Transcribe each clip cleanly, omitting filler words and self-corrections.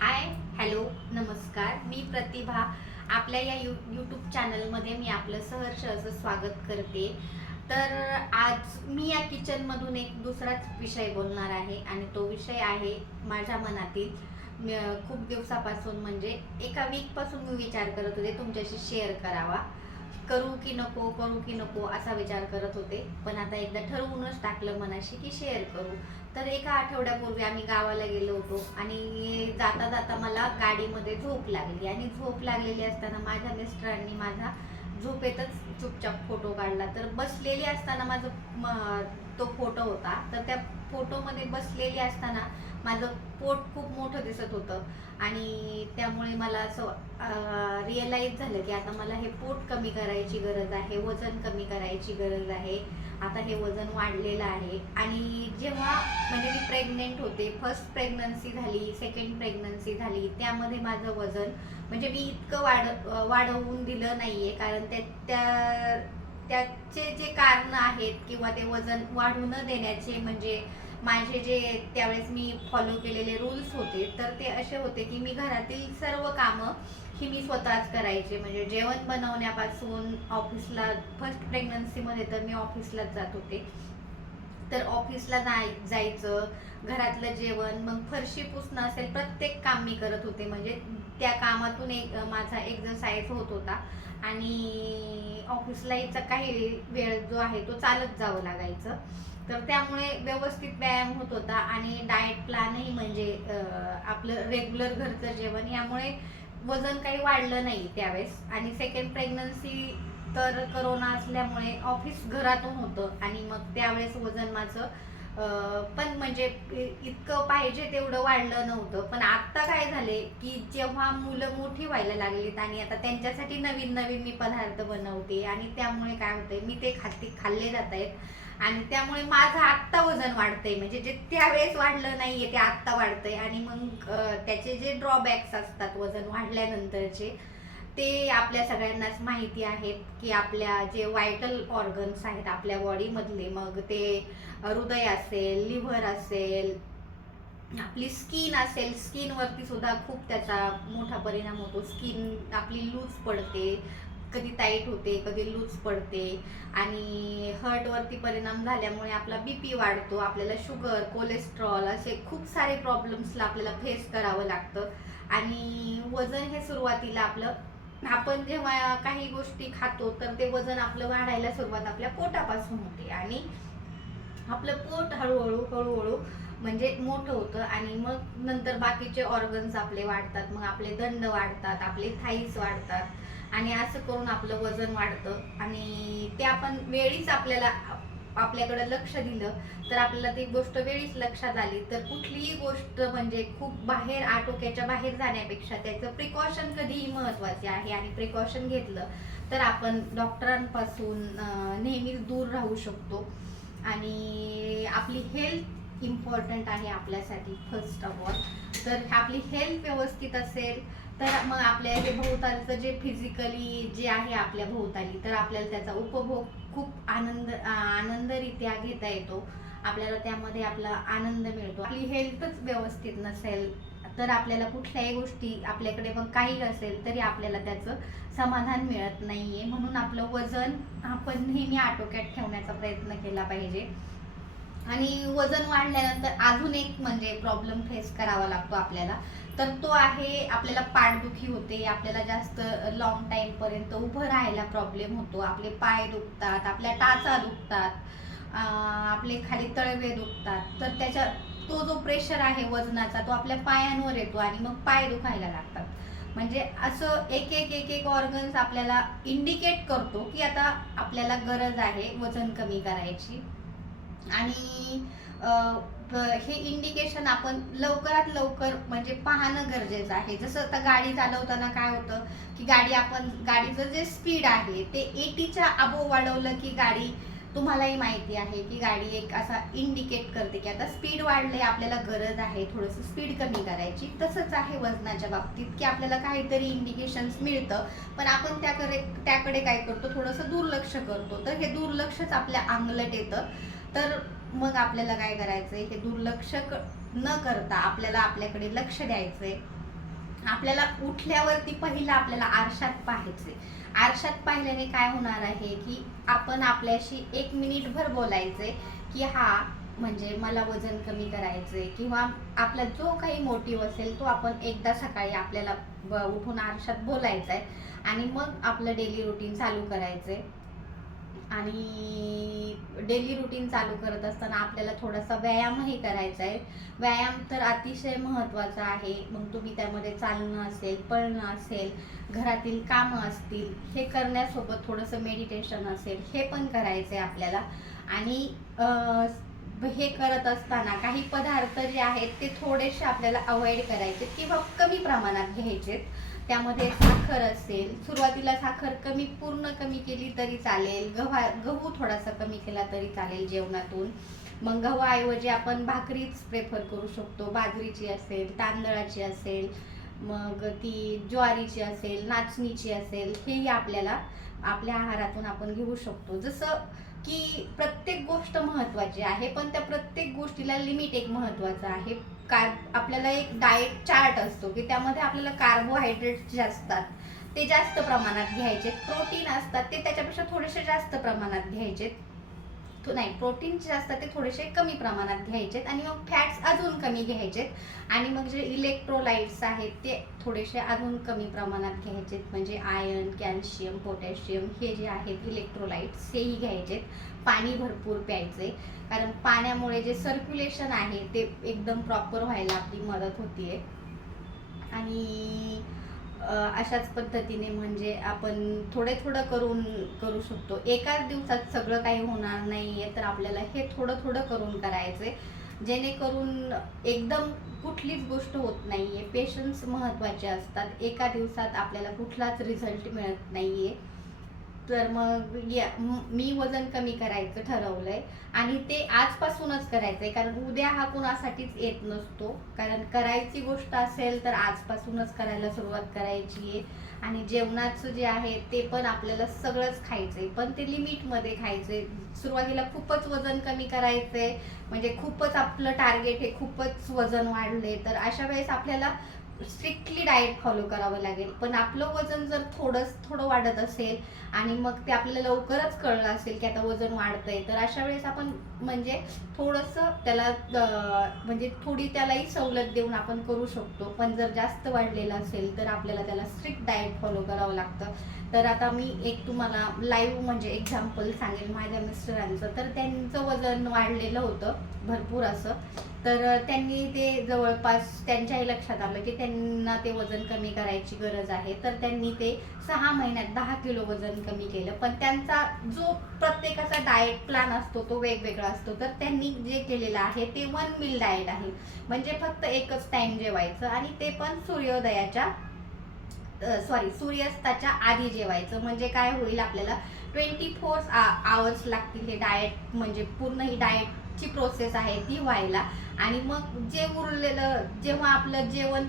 हाय, hello, नमस्कार. मी प्रतिभा. आपल्या या यूट्यूब चॅनलमध्ये मी आपलं सहर्ष असं स्वागत करते. तर आज मी या किचनमधून एक दुसराच विषय बोलणार आहे आणि तो विषय आहे माझ्या मनातील. खूप दिवसापासून म्हणजे एका वीकपासून मी विचार करत होते तुमच्याशी शेअर करावा. करू की नको असा विचार करत होते, पण आता एकदा ठरवूनच टाकलं मनाशी की शेअर करू. तर एका आठवड्यापूर्वी आम्ही गावाला गेलो होतो आणि जाता जाता मला गाडीमध्ये झोप लागली आणि झोप लागलेली असताना माझ्या मिस्टरांनी माझा झोपेतच चुपचाप फोटो काढला. तर बसलेली असताना तो फोटो होता. तर त्या फोटोमध्ये बसलेली असताना माझं पोट खूप मोठं दिसत होतं आणि त्यामुळे मला असं रिअलाईज झालं की आता मला हे पोट कमी करायची गरज आहे, वजन कमी करायची गरज आहे. आता हे वजन वाढलेलं आहे. आणि जेव्हा म्हणजे मी प्रेग्नेंट होते, फर्स्ट प्रेग्नन्सी झाली, सेकंड प्रेग्नन्सी झाली, त्यामध्ये माझं वजन म्हणजे मी इतकं वाढवून दिलं नाहीये, कारण त्याचे जे कारण आहेत किंवा ते वजन वाढू न देण्याचे म्हणजे माझे जे त्यावेळेस मी फॉलो केलेले रूल्स होते, तर ते असे होते की मी घरातील सर्व कामं ही मी स्वतःच करायचे. म्हणजे जेवण बनवण्यापासून ऑफिसला, फर्स्ट प्रेग्नन्सीमध्ये तर मी ऑफिसलाच जात होते, तर ऑफिसला जायचं, घरातलं जेवण, मग फरशी पुसणं असेल, प्रत्येक काम मी करत होते. म्हणजे त्या कामातून एक माझा एक्झरसाइज होत होता आणि ऑफिसला काही वेळ जो आहे तो चालत जावं लागायचं. तर त्यामुळे व्यवस्थित व्यायाम होत होता आणि डाएट प्लॅनही म्हणजे आपलं रेग्युलर घरचं जेवण, यामुळे वजन काही वाढलं नाही त्यावेळेस. आणि सेकंड प्रेग्नन्सी तर करोना असल्यामुळे ऑफिस घरातून होतं आणि मग त्यावेळेस वजन माझं पण म्हणजे इतकं पाहिजे तेवढं वाढलं नव्हतं. पण आता काय झाले की जेव्हा मुलं मोठी व्हायला लागलीत आणि आता त्यांच्यासाठी नवीन नवीन मी पदार्थ बनवते आणि त्यामुळे काय होतंय, मी ते खाल्ले जात आहेत आणि त्यामुळे माझं आत्ता वजन वाढतंय. म्हणजे जे त्यावेळेस वाढलं नाहीये ते आत्ता वाढतंय. आणि मग त्याचे जे ड्रॉबॅक्स असतात वजन वाढल्यानंतरचे, ते आपल्या सगळ्यांनाच माहिती आहेत की आपल्या जे व्हायटल ऑर्गन्स आहेत आपल्या बॉडीमधले, मग ते हृदय असेल, लिव्हर असेल, आपली स्किन असेल, स्किनवरती सुद्धा खूप त्याचा मोठा परिणाम होतो. स्किन आपली लूज पडते, कधी टाईट होते, कधी लूज पडते. आणि हार्टवरती परिणाम झाल्यामुळे आपला बीपी वाढतो, आपल्याला शुगर, कोलेस्ट्रॉल असे खूप सारे प्रॉब्लेम्सला आपल्याला फेस करावं लागतं. आणि वजन हे सुरुवातीला आपण जेव्हा काही गोष्टी खातो तर ते वजन आपलं वाढायला सुरुवात आपल्या पोटापासून होते आणि आपलं पोट हळूहळू हळूहळू म्हणजे मोठं होतं आणि मग नंतर बाकीचे ऑर्गन्स आपले वाढतात, मग आपले दंड वाढतात, आपले थाईस वाढतात आणि असं करून आपलं वजन वाढतं. आणि ते आपण वेळीच आपल्याकडे लक्ष दिलं तर आपल्याला ती गोष्ट वेळीच लक्षात आली तर कुठलीही गोष्ट म्हणजे खूप बाहेर, आटोक्याच्या बाहेर जाण्यापेक्षा त्याचं प्रिकॉशन कधीही महत्वाचे आहे. आणि प्रिकॉशन घेतलं तर आपण डॉक्टरांपासून नेहमीच दूर राहू शकतो. आणि आपली हेल्थ इम्पॉर्टंट आहे आपल्यासाठी फर्स्ट ऑफ ऑल. तर आपली हेल्थ व्यवस्थित असेल तर मग आपल्या हे भोवतालचं जे फिजिकली जे आहे आपल्या भोवताली, तर आपल्याला त्याचा उपभोग खूप आनंदरित्या घेता येतो. आपल्याला त्यामध्ये आपला आनंद मिळतो. आपली हेल्थच व्यवस्थित नसेल तर आपल्याला कुठल्याही गोष्टी, आपल्याकडे पण काही असेल तरी आपल्याला त्याचं समाधान मिळत नाहीये. म्हणून आपलं वजन आपण नेहमी आटोक्यात ठेवण्याचा प्रयत्न केला पाहिजे. आणि वजन वाढल्यानंतर अजून एक म्हणजे प्रॉब्लेम फेस करावा लागतो आपल्याला, तर तो आहे आपल्याला पाठदुखी होते. आपल्याला जास्त लॉंग टाइम पर्यंत उभं राहायला प्रॉब्लेम होतो. आपले पाय दुखतात, आपल्या टाचा दुखतात, आपले खाली तळवे दुखतात. तर तो जो प्रेशर आहे वजनाचा तो आपल्या पायांवर येतो आणि मग पाय दुखायला लागतात. म्हणजे असं एक एक एक एक ऑर्गन्स आपल्याला इंडिकेट करतो की आता आपल्याला गरज आहे वजन कमी करायची. आणि हे इंडिकेशन आपण लवकरात लवकर म्हणजे पाहणं गरजेचं आहे. जसं आता गाडी चालवताना काय होतं की गाडीचं जे स्पीड आहे ते 80च्या अबोव वाढवलं की गाडी, तुम्हालाही माहिती आहे की गाडी एक असा इंडिकेट करते की आता स्पीड वाढले, आपल्याला गरज आहे थोडंसं स्पीड कमी करायची. तसंच आहे वजनाच्या बाबतीत की आपल्याला काहीतरी इंडिकेशन्स मिळतं, पण आपण त्याकडे काय करतो, थोडंसं दुर्लक्ष करतो. तर हे दुर्लक्षच आपल्या अंगलट येतं. तर मग आपल्याला काय करायचंय, हे दुर्लक्ष न करता आपल्याला आपल्याकडे लक्ष द्यायचंय. आपल्याला उठल्यावरती पहिला आपल्याला आरशात पाहायचे. आरशात पाहिल्याने काय होणार आहे की आपण आपल्याशी 1 मिनिटभर बोलायचे की हा म्हणजे मला वजन कमी करायचंय, किंवा आपला जो काही मोटिव्ह असेल तो आपण एकदा सकाळी आपल्याला उठून आरशात बोलायचा आहे. आणि मग आपलं डेली रुटीन चालू करायचंय. आणि डेली रुटीन चालू करत असताना आपल्याला थोडासा व्यायामही करायचा आहे. व्यायाम तर अतिशय महत्त्वाचा आहे. मग तुम्ही त्यामध्ये चालणं असेल, पळणं असेल, घरातील कामं असतील, हे करण्यासोबत थोडंसं मेडिटेशन असेल, हे पण करायचं आहे आपल्याला. आणि हे करत असताना काही पदार्थ जे आहेत ते थोडेसे आपल्याला अवॉइड करायचे किंवा कमी प्रमाणात घ्यायचे. त्यामध्ये साखर असेल, सुरुवातीला साखर पूर्ण कमी केली तरी चालेल. गहू थोडासा कमी केला तरी चालेल जेवणातून. मग गव्हाऐवजी आपण भाकरीच प्रेफर करू शकतो. बाजरीची असेल, तांदळाची असेल, मग ती ज्वारीची असेल, नाचणीची असेल, हेही आपल्याला आपल्या आहारातून आपण घेऊ शकतो. जसं की प्रत्येक गोष्ट महत्त्वाची आहे, पण त्या प्रत्येक गोष्टीला लिमिट एक महत्त्वाचं आहे. आपल्याला एक डाएट चार्ट असतो की त्यामध्ये आपल्याला कार्बोहायड्रेट्स जे असतात ते जास्त प्रमाणात घ्यायचे, प्रोटीन असतात ते त्याच्यापेक्षा थोडेसे जास्त प्रमाणात घ्यायचे. नाही, प्रोटीन जे असतात ते थोडेसे कमी प्रमाणात घ्यायचेत, आणि मग फॅट्स अजून कमी घ्यायचेत. आणि मग जे इलेक्ट्रोलाइट्स आहेत ते थोडेसे अजून कमी प्रमाणात घ्यायचेत. म्हणजे आयर्न, कॅल्शियम, पोटॅशियम हे जे आहेत इलेक्ट्रोलाइट्स हेही घ्यायचेत. पाणी भरपूर प्यायचे, कारण पाण्यामुळे जे सर्क्युलेशन आहे ते एकदम प्रॉपर व्हायला आपली मदत होतीये. आणि अशाच पद्धतीने म्हणजे आपण थोडे थोडं करू शकतो. एकाच दिवसात सगळं काही होणार नाहीये, तर आपल्याला हे थोडं थोडं करून करायचे, जेणेकरून एकदम कुठलीच गोष्ट होत नाहीये. पेशन्स महत्त्वाचे असतात. एका दिवसात आपल्याला कुठलाच रिझल्ट मिळत नाहीये. तर मग मी वजन कमी करायचं ठरवलंय, आणि ते आजपासूनच करायचंय, कारण उद्या हा कुणासाठीच येत नसतो. कारण करायची गोष्ट असेल तर आजपासूनच करायला सुरुवात करायची आहे. आणि जेवणाचं जे आहे ते पण आपल्याला सगळंच खायचंय, पण ते लिमिटमध्ये खायचंय. सुरुवातीला खूपच वजन कमी करायचंय, म्हणजे खूपच आपलं टार्गेट हे खूपच वजन वाढले, तर अशा वेळेस आपल्याला स्ट्रिक्टली डाएट फॉलो करावं लागेल. पण आपलं वजन जर थोडं वाढत असेल आणि मग ते आपल्याला लवकरच कळलं असेल की आता वजन वाढतंय, तर अशा वेळेस आपण म्हणजे थोडंसं त्याला म्हणजे थोडी त्यालाही सवलत देऊन आपण करू शकतो. पण जर जास्त वाढलेलं असेल तर आपल्याला त्याला स्ट्रिक्ट डाएट फॉलो करावं लागतं. तर आता मी एक तुम्हाला लाईव्ह म्हणजे एक्झाम्पल सांगेल माझ्या मिस्टरांचं. तर त्यांचं वजन वाढलेलं होतं भरपूर असं. तर त्यांनी ते जवळपास त्यांच्याही लक्षात आलं की त्यांना ते वजन कमी करायची गरज आहे. तर त्यांनी ते 6 महिन्यात 10 किलो वजन कमी केलं. पण त्यांचा जो प्रत्येकाचा डाएट प्लॅन असतो तो वेगवेगळा असतो. तर त्यांनी जे केलेलं आहे ते 1 मील डाएट आहे, म्हणजे फक्त एकच टाइम जेवायचं, आणि ते पण सूर्यास्ताच्या आधी जेवायचं. म्हणजे काय होईल, आपल्याला 24 आवर्स लागतील हे डाएट, म्हणजे पूर्ण ही डाएटची प्रोसेस आहे ती व्हायला. आणि मग जे उरलेलं, जेव्हा आपलं जेवण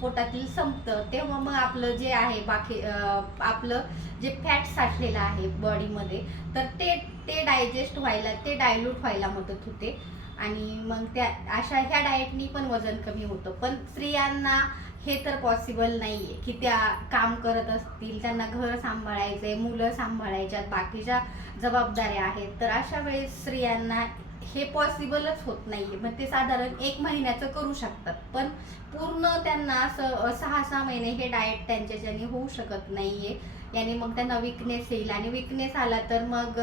पोटातील संपतं, तेव्हा मग आपलं जे आहे बाकी आपलं जे फॅट साठलेलं आहे बॉडीमध्ये, तर ते डायजेस्ट व्हायला, ते डायल्यूट व्हायला मदत होते. आणि मग अशा ह्या डाएटनी पण वजन कमी होतं. पण स्त्रियांना हे तर पॉसिबल नाहीये की त्या काम करत असतील, त्यांना घर सांभाळायचंय, मुलं सांभाळायच्यात, बाकीच्या जबाबदाऱ्या आहेत. तर अशा वेळेस स्त्रियांना हे पॉसिबलच होत नाहीये. मग ते साधारण 1 महिन्याचं करू शकतात, पण पूर्ण त्यांना असं 6-6 महिने हे डाएट त्यांच्याच्याने होऊ शकत नाहीये. याने मग त्यांना विकनेस येईल, आणि विकनेस आला तर मग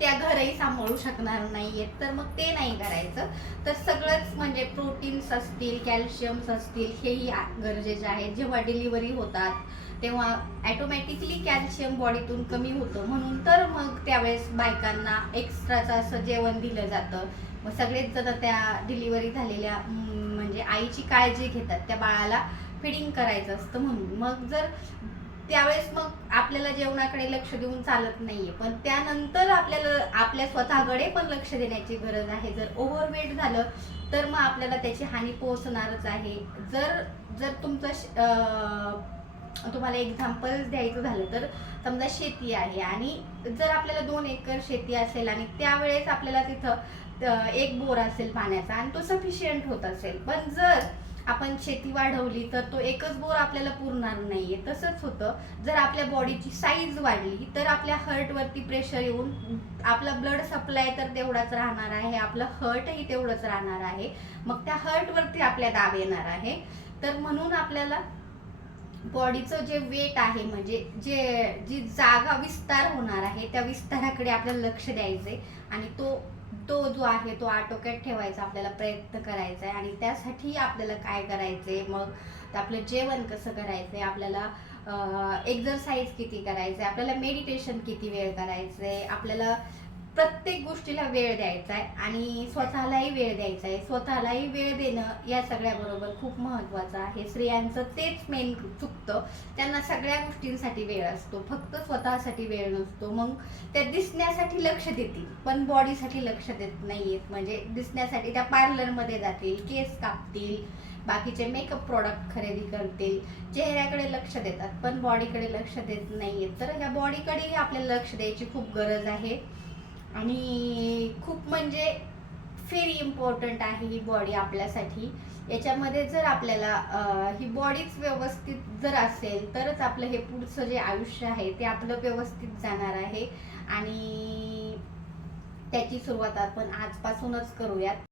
त्या घरही सांभाळू शकणार नाहीयेत. तर मग ते नाही करायचं. तर सगळंच म्हणजे प्रोटीन्स असतील, कॅल्शियम्स असतील, हेही गरजेचे आहे. जेव्हा डिलिव्हरी होतात तेव्हा ॲटोमॅटिकली कॅल्शियम बॉडीतून कमी होतं, म्हणून तर मग त्यावेळेस बायकांना एक्स्ट्राचं असं जेवण दिलं जातं. मग सगळेच जण त्या डिलिव्हरी झालेल्या म्हणजे आईची काळजी घेतात, त्या बाळाला फिडिंग करायचं असतं म्हणून. मग जर त्यावेळेस मग आपल्याला जेवणाकडे लक्ष देऊन चालत नाहीये, पण त्यानंतर आपल्याला आपल्या स्वतःकडे पण लक्ष देण्याची गरज आहे. जर ओव्हरवेट झालं तर मग आपल्याला त्याची हानी पोहोचणारच आहे. जर तुम्हाला एक्झाम्पल द्यायचं झालं तर समजा शेती आहे, आणि जर आपल्याला 2 एकर शेती असेल आणि त्यावेळेस आपल्याला तिथं एक बोर असेल पाण्याचा आणि तो सफिशियंट होत असेल, पण जर आपण शेती वाढवली तर तो एकच बोर आपल्याला पुरणार नाहीये. तसंच होतं, जर आपल्या बॉडीची साईज वाढली तर आपल्या हार्टवरती प्रेशर येऊन आपला ब्लड सप्लाय तर तेवढाच राहणार आहे, आपलं हार्टही तेवढंच राहणार आहे. मग त्या हार्टवरती आपल्या दाब येणार आहे. तर म्हणून आपल्याला बॉडीचं जे वेट आहे, म्हणजे जी जागा विस्तार होणार आहे, त्या विस्ताराकडे आपल्याला लक्ष द्यायचंय आणि तो तो जो आहे तो आटोक्यात ठेवायचा आपल्याला प्रयत्न करायचा आहे. आणि त्यासाठी आपल्याला काय करायचंय, मग आपलं जेवण कसं करायचंय, आपल्याला एक्झरसाइज किती करायचंय, आपल्याला मेडिटेशन किती वेळ करायचंय, आपल्याला प्रत्येक गोष्टीला वेळ द्यायचा आहे आणि स्वतःलाही वेळ द्यायचा आहे. स्वतःलाही वेळ देणं या सगळ्याबरोबर खूप महत्त्वाचं आहे. स्त्रियांचं तेच मेन चुकतं, त्यांना सगळ्या गोष्टींसाठी वेळ असतो, फक्त स्वतःसाठी वेळ नसतो. मग त्या दिसण्यासाठी लक्ष देतील पण बॉडीसाठी लक्ष देत नाहीयेत. म्हणजे दिसण्यासाठी त्या पार्लरमध्ये जातील, केस कापतील, बाकीचे मेकअप प्रॉडक्ट खरेदी करतील, चेहऱ्याकडे लक्ष देतात पण बॉडीकडे लक्ष देत नाहीयेत. तर ह्या बॉडीकडेही आपल्याला लक्ष द्यायची खूप गरज आहे आणि खूप म्हणजे व्हेरी इम्पॉर्टंट आहे ही बॉडी आपल्यासाठी. याच्यामध्ये जर आपल्याला ही बॉडीच व्यवस्थित जर असेल तरच आपलं हे पुढचं जे आयुष्य आहे ते आपलं व्यवस्थित जाणार आहे. आणि त्याची सुरुवात आपण आजपासूनच करूयात.